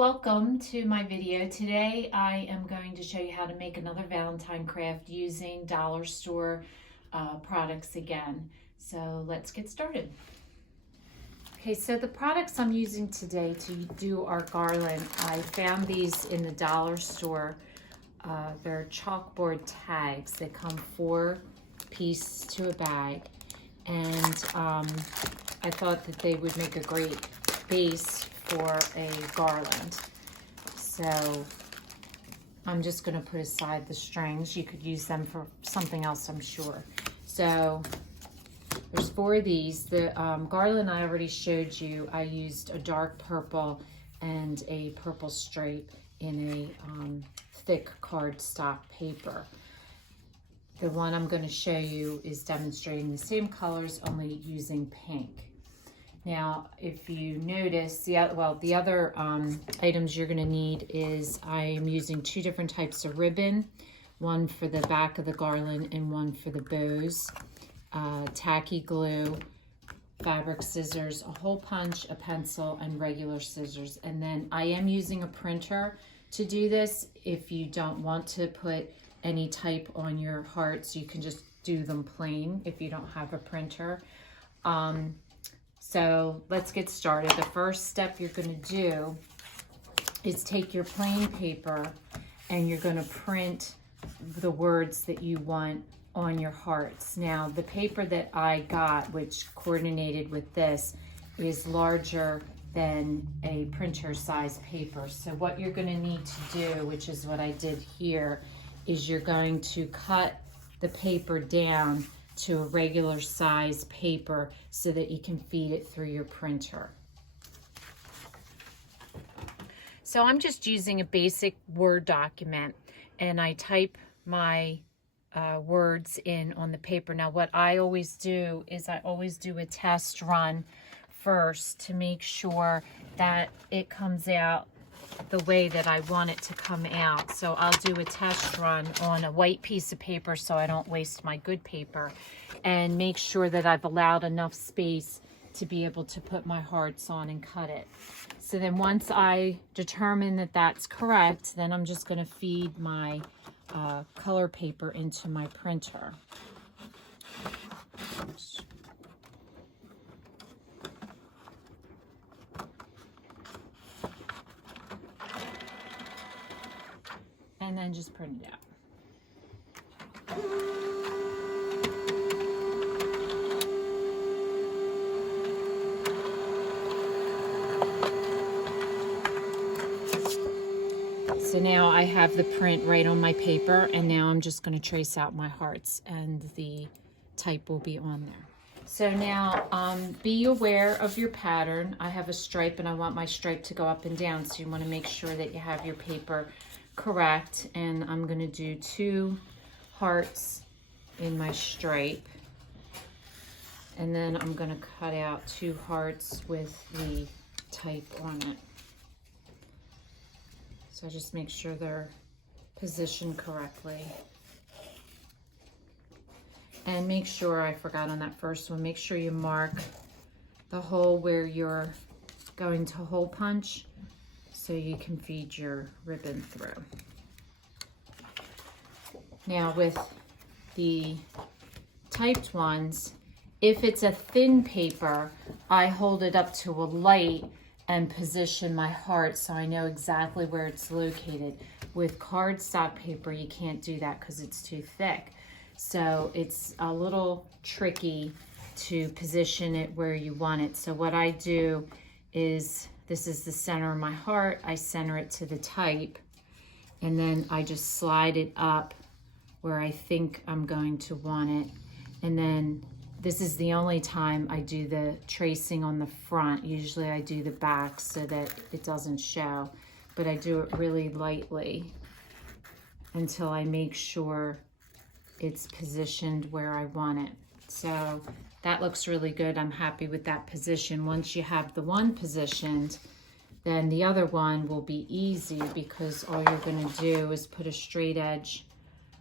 Welcome to my video. Today I am going to show you how to make another Valentine craft using dollar store products again. So let's get started. Okay, so the products I'm using today to do our garland, I found these in the dollar store. They're chalkboard tags. They come 4-piece to a bag, and I thought that they would make a great base for a garland. So I'm just going to put aside the strings. You could use them for something else, I'm sure. So there's 4 of these. The garland I already showed you. I used a dark purple and a purple stripe in a thick cardstock paper. The one I'm going to show you is demonstrating the same colors, only using pink. Now, if you notice, the other items you're going to need is I am using 2 different types of ribbon, one for the back of the garland and one for the bows, tacky glue, fabric scissors, a hole punch, a pencil, and regular scissors. And then I am using a printer to do this. If you don't want to put any type on your hearts, you can just do them plain if you don't have a printer. So let's get started. The first step you're going to do is take your plain paper and you're going to print the words that you want on your hearts. Now, the paper that I got, which coordinated with this, is larger than a printer size paper. So what you're going to need to do, which is what I did here, is you're going to cut the paper down to a regular size paper so that you can feed it through your printer. So I'm just using a basic Word document, and I type my words in on the paper. Now what I always do is I always do a test run first to make sure that it comes out the way that I want it to come out. So I'll do a test run on a white piece of paper so I don't waste my good paper, and make sure that I've allowed enough space to be able to put my hearts on and cut it. So then once I determine that that's correct, then I'm just going to feed my color paper into my printer. And then just print it out. So now I have the print right on my paper, and now I'm just going to trace out my hearts, and the type will be on there. So now be aware of your pattern. I have a stripe, and I want my stripe to go up and down, so you want to make sure that you have your paper correct. And I'm going to do 2 hearts in my stripe, and then I'm going to cut out 2 hearts with the type on it. So just make sure they're positioned correctly. And make sure, I forgot on that first one, make sure you mark the hole where you're going to hole punch so you can feed your ribbon through. Now with the typed ones, if it's a thin paper, I hold it up to a light and position my heart so I know exactly where it's located. With cardstock paper, you can't do that because it's too thick. So it's a little tricky to position it where you want it. So what I do is, this is the center of my heart, I center it to the type, and then I just slide it up where I think I'm going to want it. And then this is the only time I do the tracing on the front. Usually I do the back so that it doesn't show, but I do it really lightly until I make sure it's positioned where I want it. So that looks really good. I'm happy with that position. Once you have the one positioned, then the other one will be easy, because all you're going to do is put a straight edge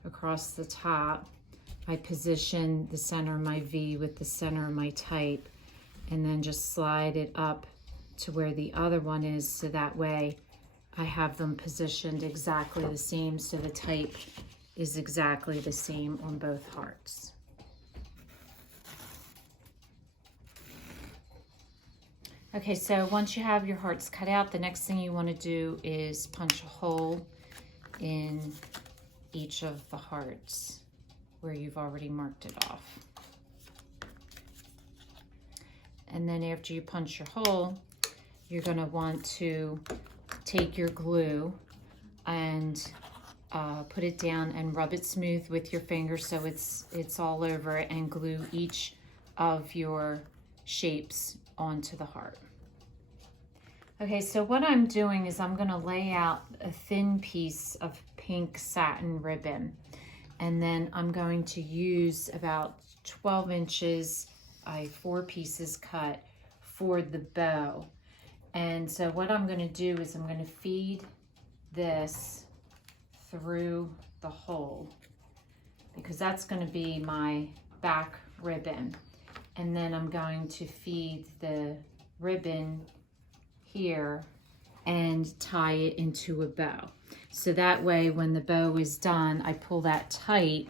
across the top. I position the center of my V with the center of my type, and then just slide it up to where the other one is, so that way I have them positioned exactly the same, so the type is exactly the same on both hearts. Okay, so once you have your hearts cut out, the next thing you want to do is punch a hole in each of the hearts where you've already marked it off. And then after you punch your hole, you're going to want to take your glue and put it down and rub it smooth with your finger so it's all over it, and glue each of your shapes onto the heart. Okay, so what I'm doing is I'm going to lay out a thin piece of pink satin ribbon, and then I'm going to use about 12 inches, 4 pieces cut for the bow. And so what I'm going to do is I'm going to feed this through the hole, because that's going to be my back ribbon. And then I'm going to feed the ribbon here and tie it into a bow. So that way when the bow is done, I pull that tight,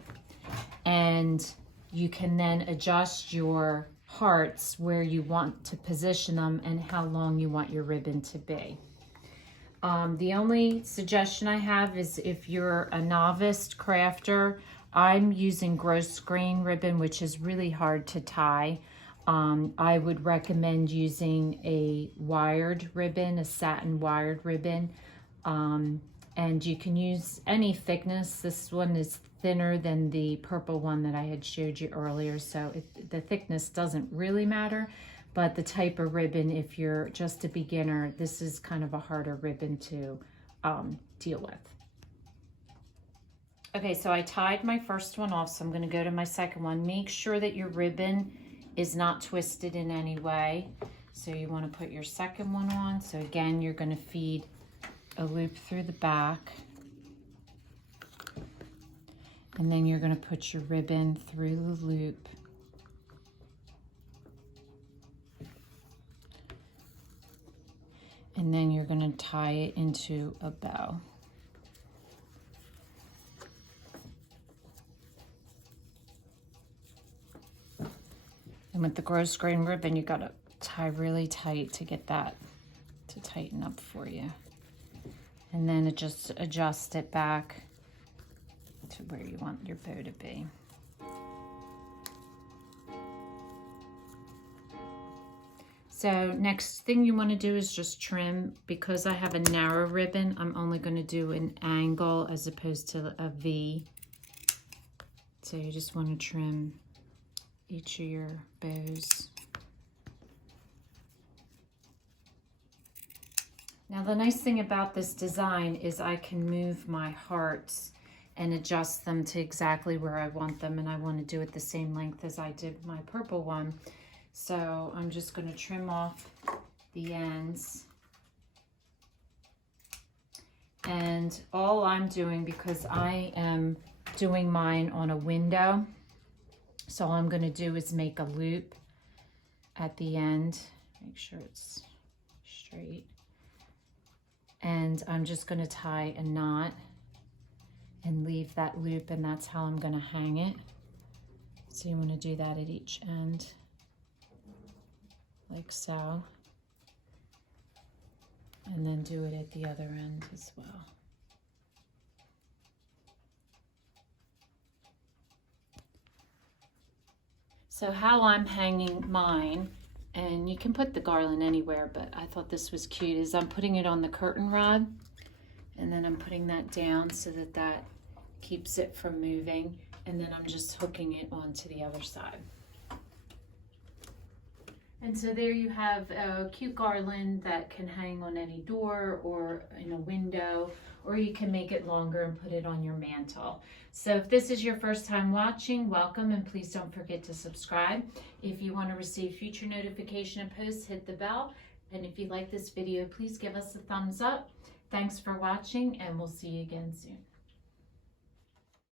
and you can then adjust your hearts where you want to position them and how long you want your ribbon to be. The only suggestion I have is if you're a novice crafter, I'm using gross grain ribbon, which is really hard to tie. I would recommend using a wired ribbon, a satin wired ribbon, and you can use any thickness. This one is thinner than the purple one that I had showed you earlier, so the thickness doesn't really matter, but the type of ribbon, if you're just a beginner, this is kind of a harder ribbon to deal with. Okay, so I tied my first one off, so I'm going to go to my second one. Make sure that your ribbon is not twisted in any way. So you want to put your second one on. So again, you're going to feed a loop through the back, and then you're going to put your ribbon through the loop, and then you're going to tie it into a bow. And with the gross grain ribbon, you got to tie really tight to get that to tighten up for you. And then just adjust it back to where you want your bow to be. So next thing you want to do is just trim. Because I have a narrow ribbon, I'm only going to do an angle as opposed to a V. So you just want to trim each of your bows. Now the nice thing about this design is I can move my hearts and adjust them to exactly where I want them, and I want to do it the same length as I did my purple one. So I'm just going to trim off the ends. And all I'm doing, because I am doing mine on a window, so all I'm going to do is make a loop at the end. Make sure it's straight. And I'm just going to tie a knot and leave that loop, and that's how I'm going to hang it. So you want to do that at each end, like so. And then do it at the other end as well. So how I'm hanging mine, and you can put the garland anywhere, but I thought this was cute, is I'm putting it on the curtain rod, and then I'm putting that down so that that keeps it from moving, and then I'm just hooking it onto the other side. And so there you have a cute garland that can hang on any door or in a window, or you can make it longer and put it on your mantle. So if this is your first time watching, welcome, and please don't forget to subscribe. If you want to receive future notification of posts, hit the bell. And if you like this video, please give us a thumbs up. Thanks for watching, and we'll see you again soon.